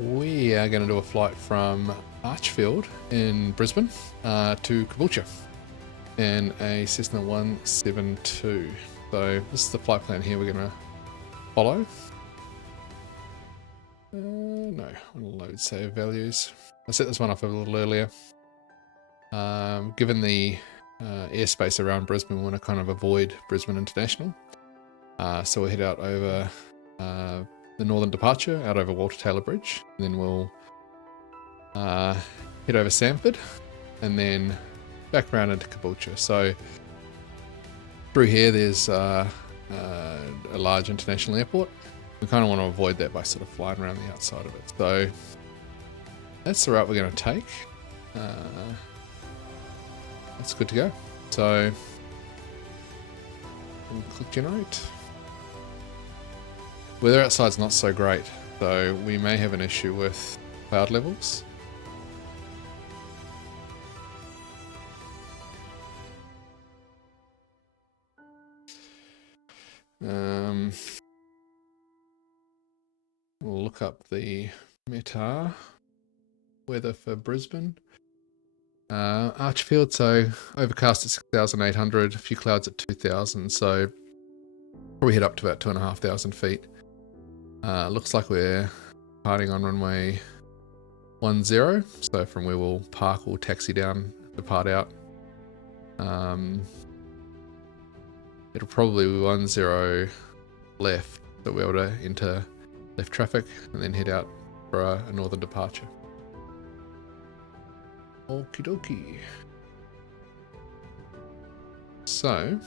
We are going to do a flight from Archerfield in Brisbane to Cabooltrure in a Cessna 172. So this is the flight plan here we're going to follow. No, I'm going to load save values. I set this one off a little earlier. Given the airspace around Brisbane, we want to kind of avoid Brisbane International. So we'll head out over the northern departure, out over Walter Taylor Bridge, and then we'll head over Sanford, and then back around into Cabooltrure. So through here there's a large international airport. We kind of want to avoid that by sort of flying around the outside of it. So that's the route we're going to take. That's good to go. So we'll click generate. Weather outside's not so great, so we may have an issue with cloud levels. We'll look up the METAR weather for Brisbane. Archerfield, so overcast at 6,800, a few clouds at 2,000, so probably head up to about 2,500 feet. Looks like we're departing on runway 10, so from where we'll park, we'll taxi down, depart out. It'll probably be 10 left, so we're able to enter left traffic and then head out for a northern departure. Okie dokie. So,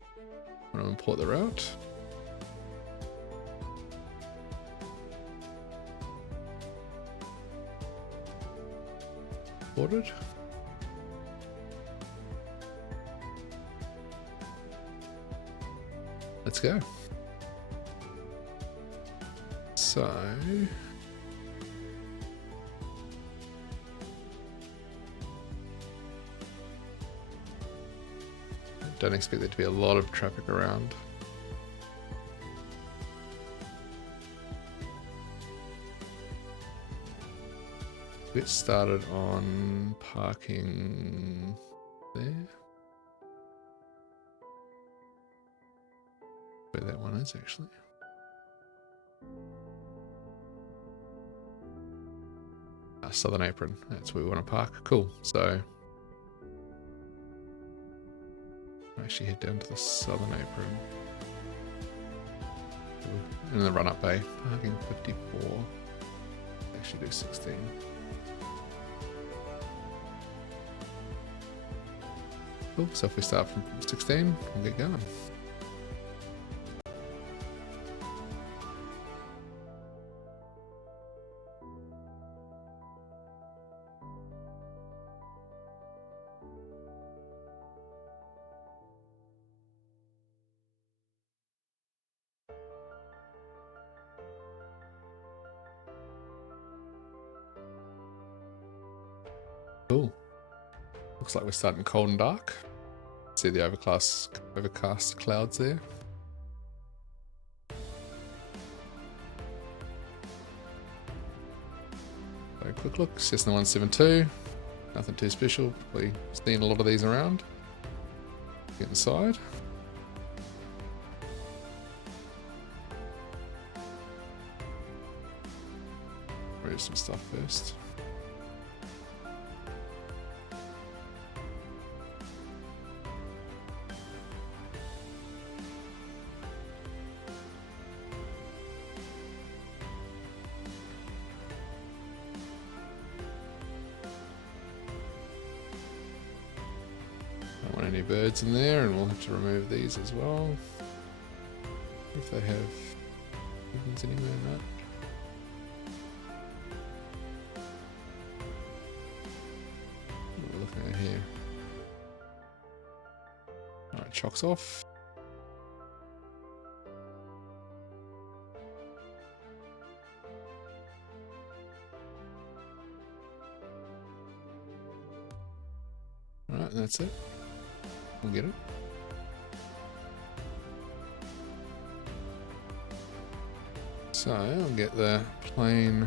I'm going to import the route. Ordered. Let's go. So don't expect there to be a lot of traffic around. Get started on parking there. Where that one is actually. Southern Apron, that's where we want to park. Cool, so I'll actually head down to the Southern Apron. In the run-up bay, parking 54. Actually do 16. Cool, so if we start from 16, we'll get going. Cool. Looks like we're starting cold and dark. See the overcast clouds there. So quick look, Cessna 172. Nothing too special. Probably seen a lot of these around. Get inside. Remove some stuff first. Don't want any birds in there, and we'll have to remove these as well. If they have ribbons anywhere in that. What are we looking at here? Alright, chocks off. Alright, and that's it. We'll get it. So I'll get the plane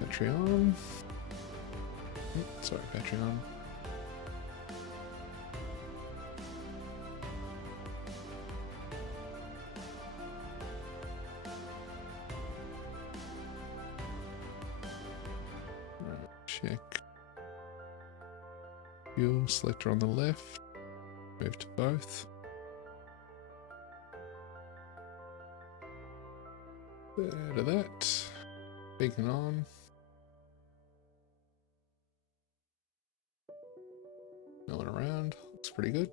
battery on. Sorry, battery on. Check. Fuel selector on the left. Move to both. There to that. Beacon on. No one around. Looks pretty good.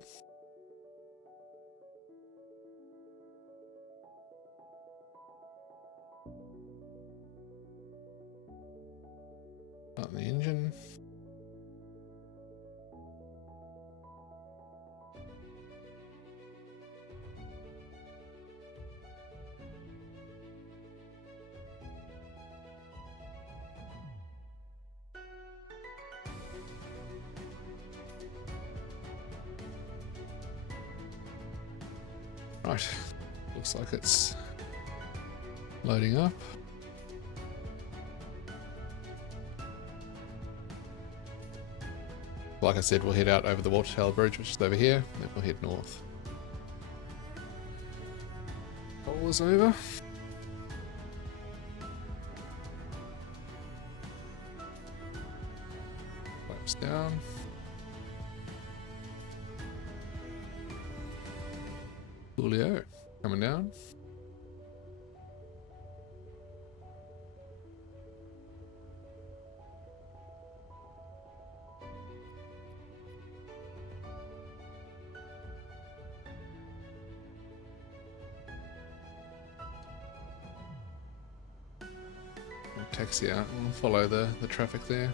Start the engine. Right, looks like it's loading up. Like I said, we'll head out over the Water Tower Bridge, which is over here, then we'll head north. All is over. Flaps down. Coolio, coming down. We'll taxi out and we'll follow the traffic there.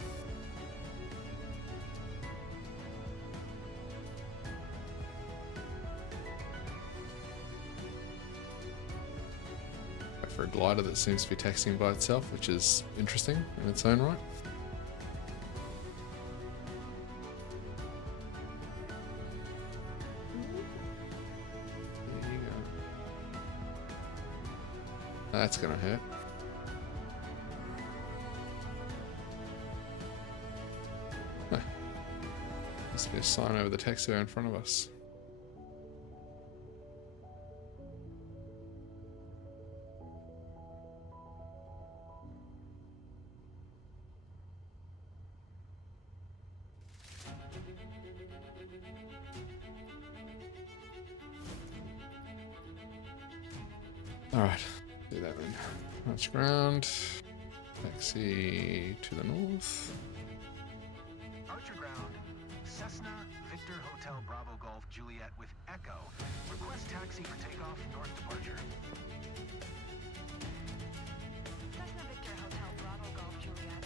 For a glider that seems to be taxiing by itself, which is interesting in its own right. There you go. That's gonna hurt. Huh. Must be a sign over the taxiway in front of us. Alright, do that then. Touch ground. Taxi to the north. Archer ground. Cessna, Victor Hotel Bravo Golf Juliet with Echo. Request taxi for takeoff, north departure. Cessna Victor Hotel Bravo Golf Juliet.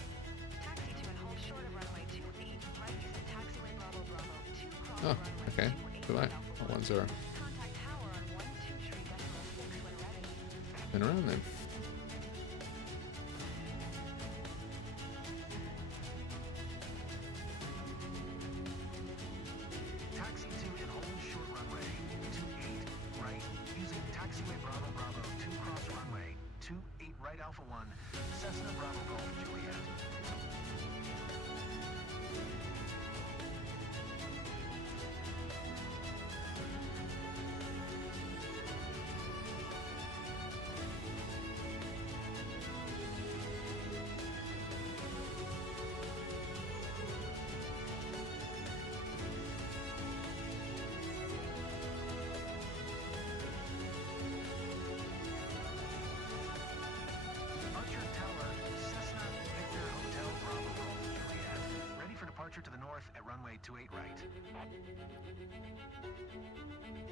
Taxi to and hold short of runway 28, right using taxiway Bravo Bravo 2 cross Oh, runway okay. 28 Too late. 1-0. Contact tower on 123.6 when ready. Turn around then. Taxi to and hold short runway 28, right using taxiway Bravo Bravo 2 cross runway 28 right Alpha 1, Cessna Bravo Golf Juliet. Archer Tower, Cessna Victor Hotel Bravo Golf Juliet. Ready for departure to the north at runway 28 right.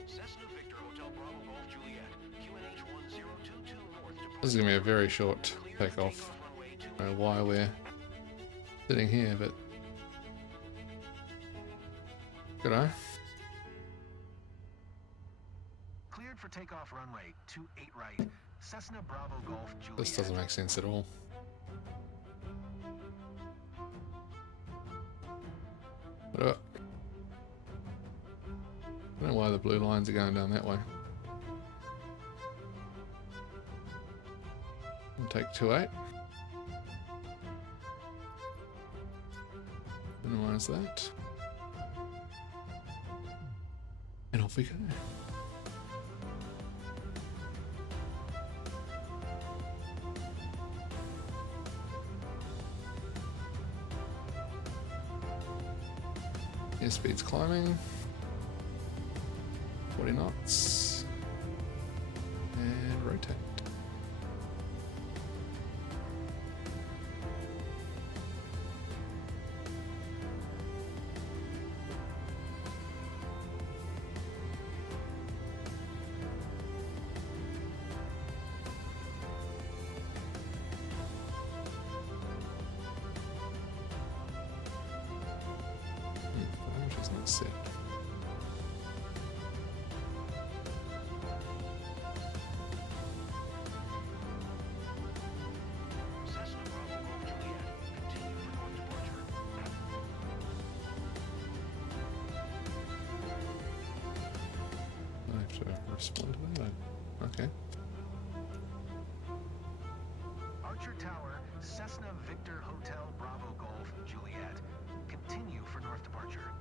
Cessna Victor Hotel Bravo Golf Juliet. QNH 1022 north. This is going to be a very short takeoff. I don't know why we're sitting here, but good eye. Cleared for takeoff runway 28 right. Cessna Bravo Golf Juliet. This doesn't make sense at all. What up? I don't know why the blue lines are going down that way. take 28. Minimize that. And off we go. Airspeed's climbing. 40 knots. And rotate. Which is not set. Cessna Bravo Golf Juliet. Continue for north departure. I have to respond to that. Okay. Archer Tower, Cessna Victor Hotel Bravo Golf Juliet. Continue for north departure.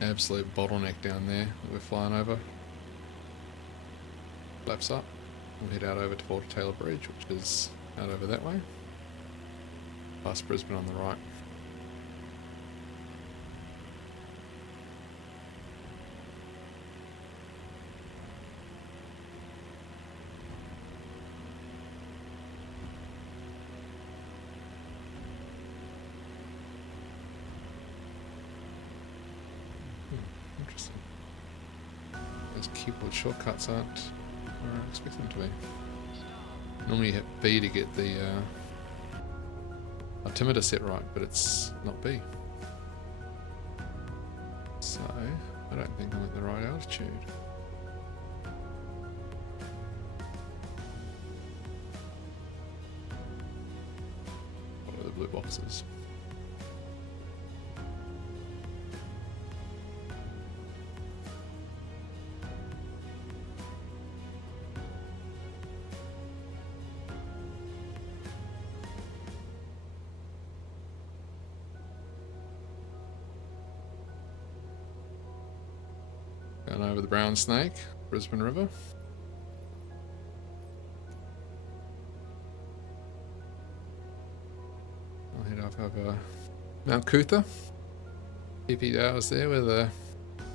Absolute bottleneck down there that we're flying over. Flaps up. We'll head out over to Walter Taylor Bridge, which is out over that way. Past Brisbane on the right. Interesting. Those keyboard shortcuts aren't where I expect them to be. Normally you hit B to get the altimeter set right, but it's not B. So, I don't think I'm at the right altitude. What are the blue boxes? Going over the Brown Snake, Brisbane River. I'll head up over Mount Cootha. PP Towers there where the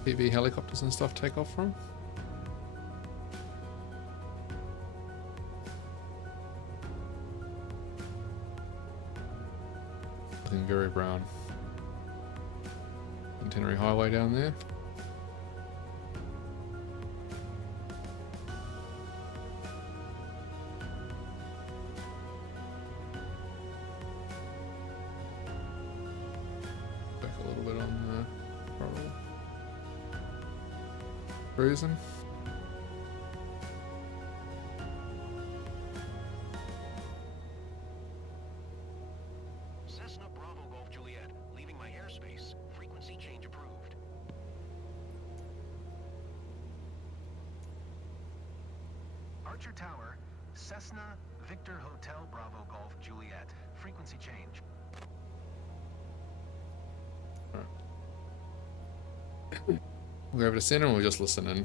PV helicopters and stuff take off from. Looking very brown. Centenary Highway down there. A little bit on the throttle. Cruising. Cessna Bravo Golf Juliet. Leaving my airspace. Frequency change approved. Archer Tower, Cessna Victor Hotel Bravo Golf Juliet. Frequency change. We'll go over to center and we'll just listen in.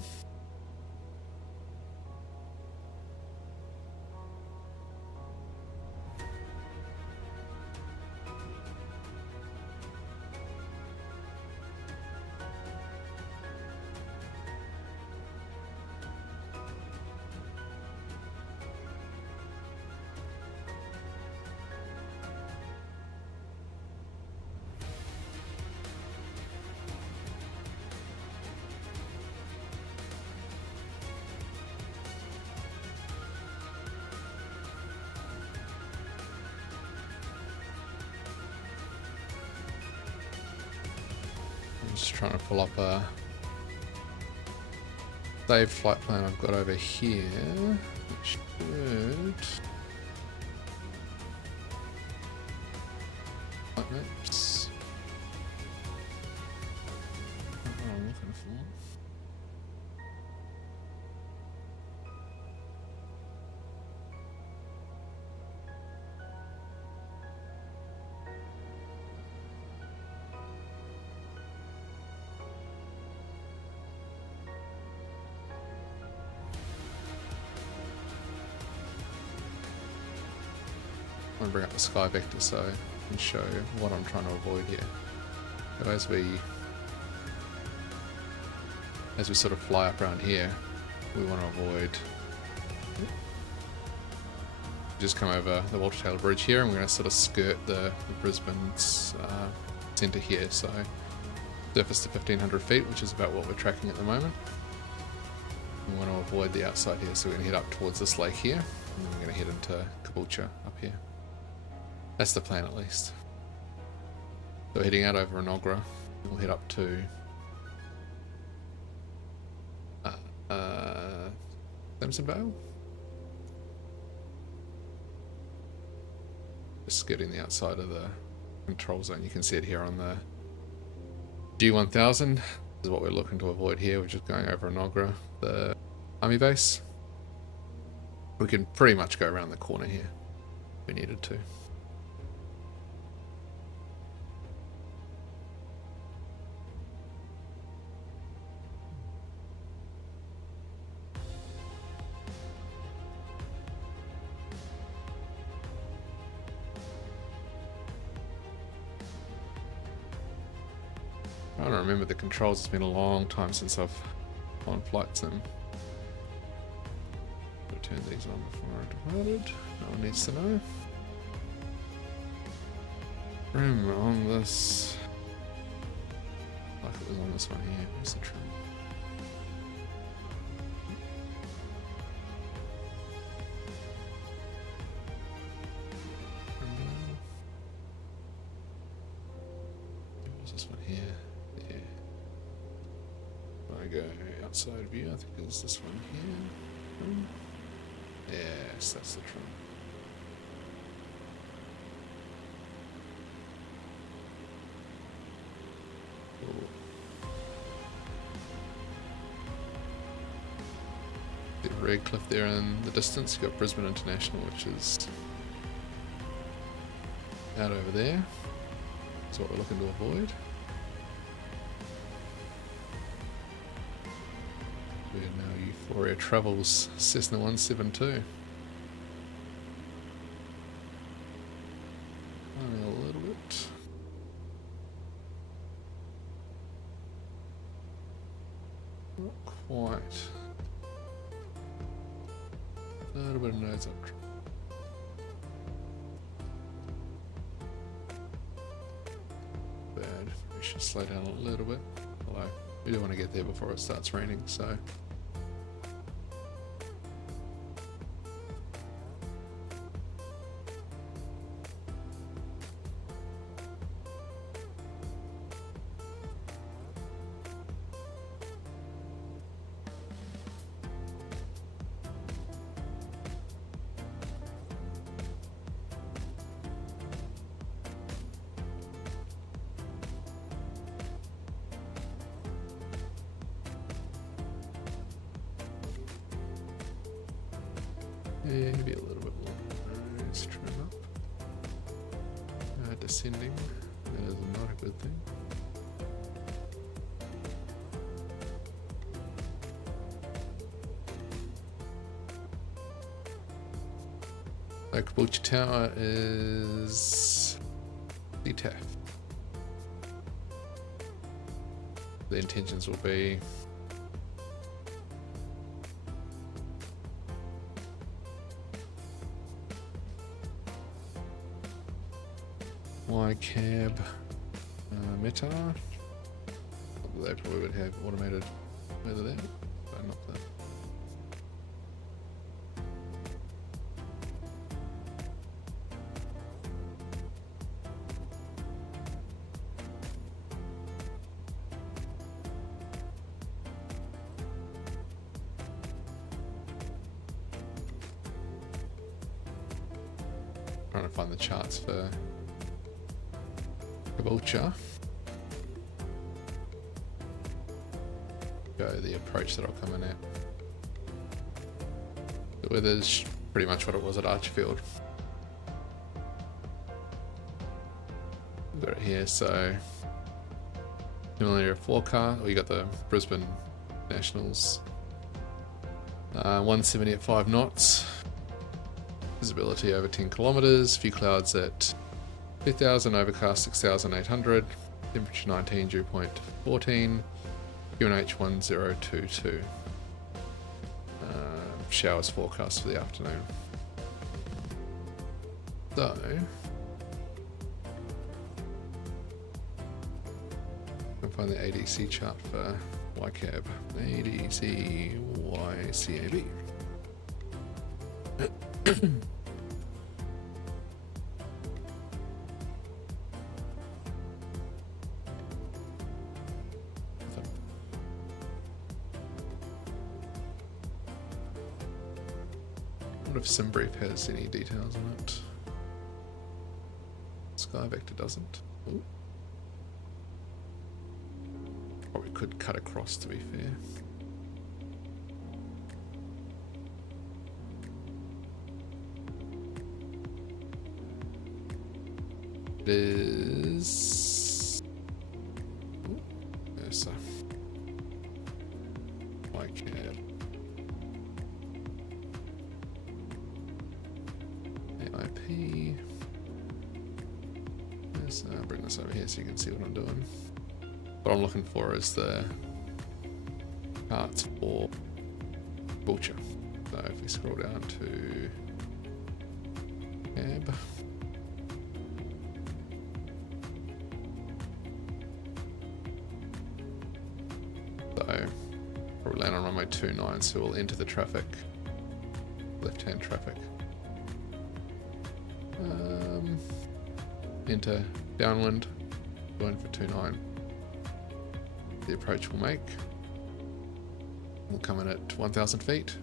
Just trying to pull up a saved flight plan I've got over here, which should flight maps. That's what I'm looking for. I'm going to bring up the sky vector so I can show what I'm trying to avoid here. So as we sort of fly up around here, we want to avoid, just come over the Walter Taylor Bridge here, and we're going to sort of skirt the Brisbane's centre here. So surface to 1500 feet, which is about what we're tracking at the moment. We want to avoid the outside here, so we're going to head up towards this lake here, and then we're going to head into Cabooltrure up here. That's the plan, at least. So heading out over Enoggera, we'll head up to Simpson Vale. Just skirting the outside of the control zone. You can see it here on the G1000. This is what we're looking to avoid here. We're just going over Enoggera, the army base. We can pretty much go around the corner here if we needed to. I don't remember the controls. It's been a long time since I've on flight sim. Turn these on before I departed. No one needs to know. Trim on this. Like it was on this one here. Where's the trim? Where's this one here? Yeah. When I go outside view, I think there's this one here. Yes, that's the trim. Cool. The red cliff there in the distance. You've got Brisbane International, which is out over there. That's what we're looking to avoid. We're now Euphoria Travels Cessna 172. Only a little bit. Not quite. A little bit of nose up. Bad. We should slow down a little bit. Although we do want to get there before it starts raining, so. Yeah, maybe a little bit more. Let's trim up. Descending. That is not a good thing. Cabooltrure Tower is CTAF. The intentions will be YCAB Meta. They probably would have automated over there, but not that. Trying to find the charts for Cabooltrure. Go the approach that I'll come in at. The weather's pretty much what it was at Archerfield. We've got it here, so similar forecast. You got the Brisbane Nationals. 170 at 5 knots. Visibility over 10 kilometers. Few clouds at 2,000. Overcast 6,800. Temperature 19. Dew point 14. UNH 1022. Showers forecast for the afternoon. So I'll find the ADC chart for YCAB. ADC YCAB. I wonder if SimBrief has any details on it. SkyVector doesn't. Ooh. Probably could cut across, to be fair. It is. Ooh, there's a YCAB. AIP. Let's bring this over here so you can see what I'm doing. What I'm looking for is the parts for Cabooltrure. So if we scroll down to cab, so probably land on runway 29, so we'll enter the traffic, left-hand traffic. Enter downwind, going for 29. The approach we'll make. We'll come in at 1,000 feet.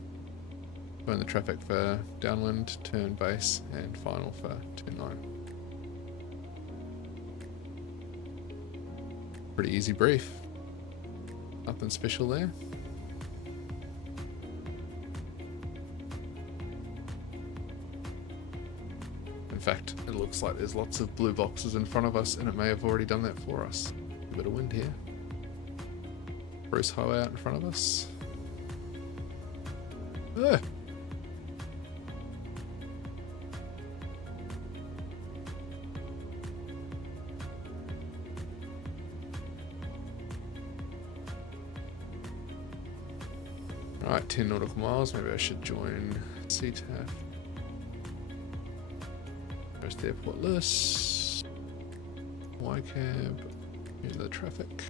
Burn the traffic for downwind, turn base, and final for 29. Pretty easy brief. Nothing special there. In fact, it looks like there's lots of blue boxes in front of us, and it may have already done that for us. A bit of wind here. Bruce Highway out in front of us. Ah. Alright, 10 nautical miles. Maybe I should join CTAF. There's the airport list. YCAB. Here's the traffic.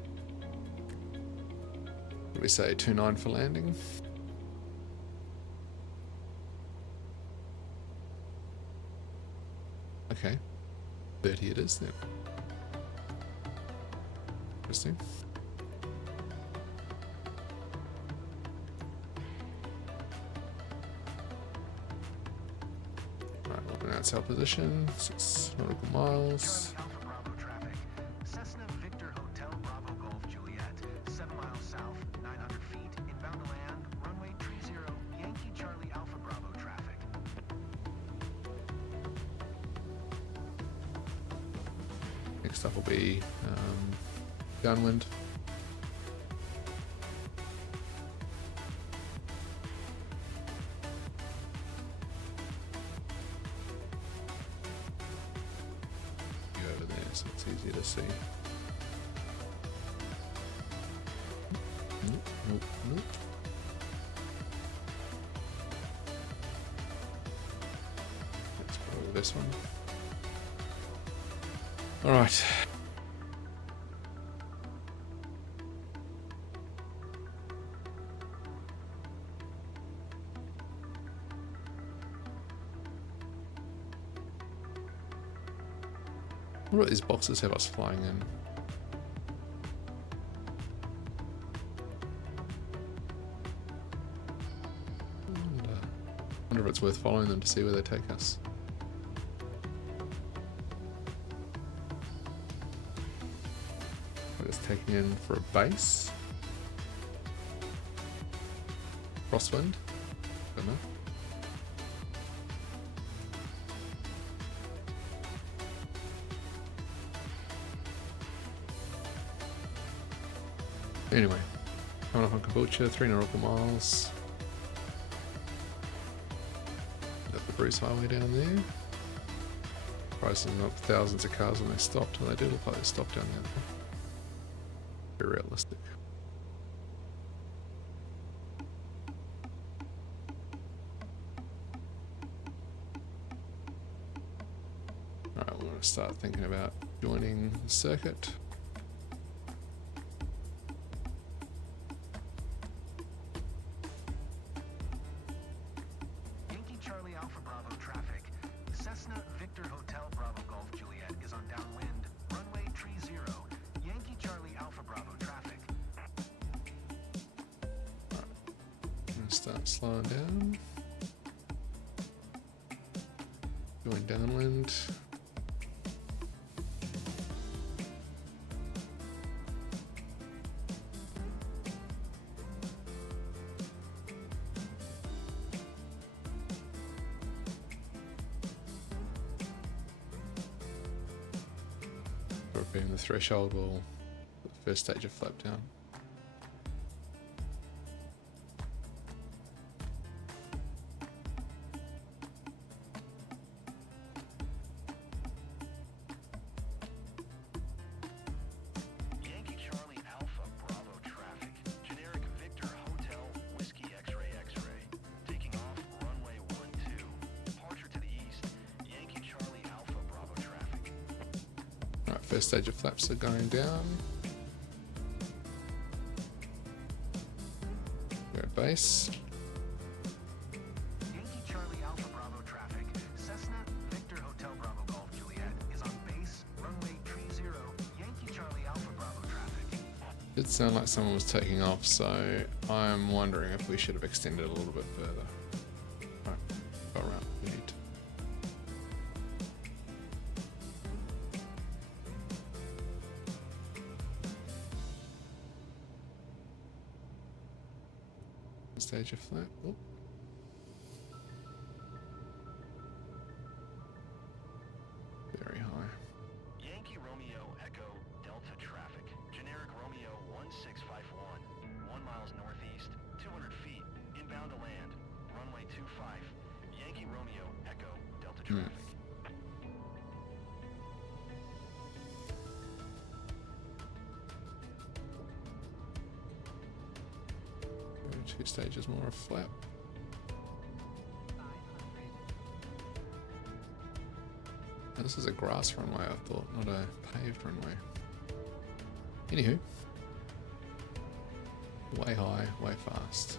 We say 29 for landing. Okay, 30 it is then. Interesting. Right, we'll announce our position. 6 nautical miles. Next up will be downwind. Go over there so it's easier to see. Nope, nope, nope. Let's probably this one. All right. What about these boxes have us flying in? Wonder if it's worth following them to see where they take us. We're just taking in for a base. Crosswind. Don't know. Anyway, coming up on Cabooltrure, 3 nautical miles. Got the Bruce Highway down there. Pricing up thousands of cars when they stopped, and they do look like they stopped down there. Very realistic. Alright, we're going to start thinking about joining the circuit. Yankee Charlie Alpha Bravo traffic. Cessna Victor Hotel Bravo Golf Juliet is on downwind. Runway tree 0. Yankee Charlie Alpha Bravo traffic. I'm going to start slowing down. Going downwind. Being the threshold will put the first stage of flap down. Yankee Charlie Alpha Bravo traffic. Generic Victor Hotel Whiskey X-ray X-ray. Taking off runway 12. Departure to the east. Yankee Charlie Alpha Bravo traffic. Alright, first stage of flaps are going down. We're at base. Yankee Charlie Alpha Bravo traffic. Cessna Victor Hotel Bravo Golf Juliet is on base. Runway tree 0. Yankee Charlie Alpha Bravo traffic. Did sound like someone was taking off, so I'm wondering if we should have extended a little bit further. Alright, go around. We need to. Stage of flap. Oh. Very high. Yankee Romeo Echo Delta traffic. Generic Romeo 1651. 1 miles northeast, 200 feet. Inbound to land. Runway 25. Yankee Romeo Echo Delta traffic. 2 stages more of flap. This is a grass runway, I thought, not a paved runway. Anywho. Way high, way fast.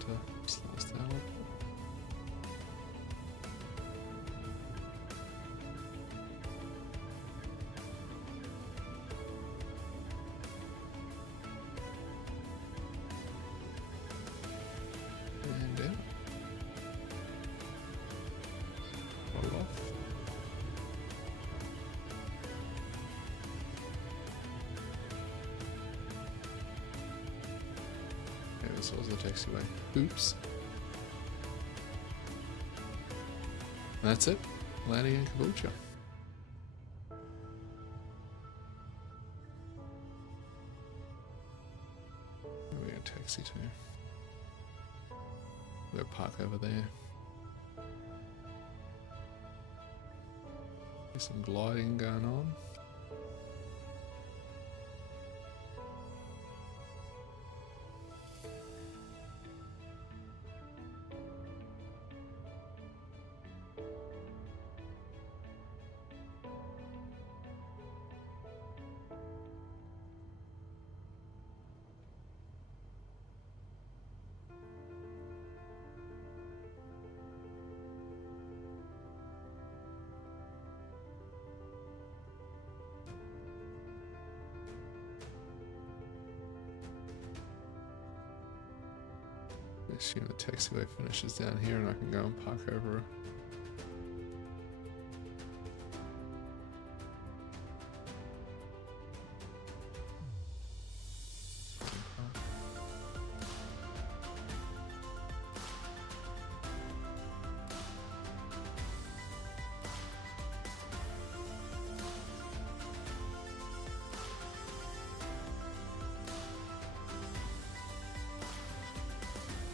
To slow us down a little bit. And down. Roll off. Okay, this was the taxiway. Oops. That's it. Landing in Cabooltrure. Where are we going to taxi to? We'll park over there. There's some gliding going on. I assume the taxiway finishes down here and I can go and park over.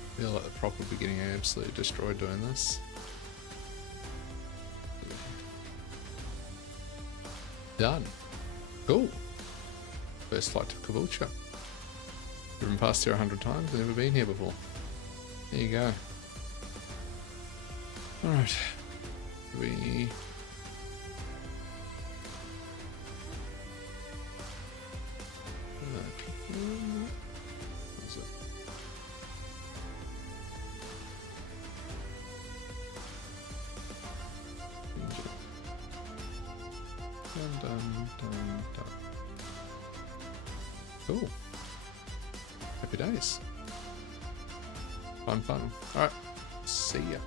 I feel like the prop would be getting absolutely destroyed doing this. Done. Cool. First flight to Cabooltrure. Driven past here 100 times, never been here before. There you go. Alright. We... What's it? Dun. Cool. Happy days. Fun. Alright. See ya.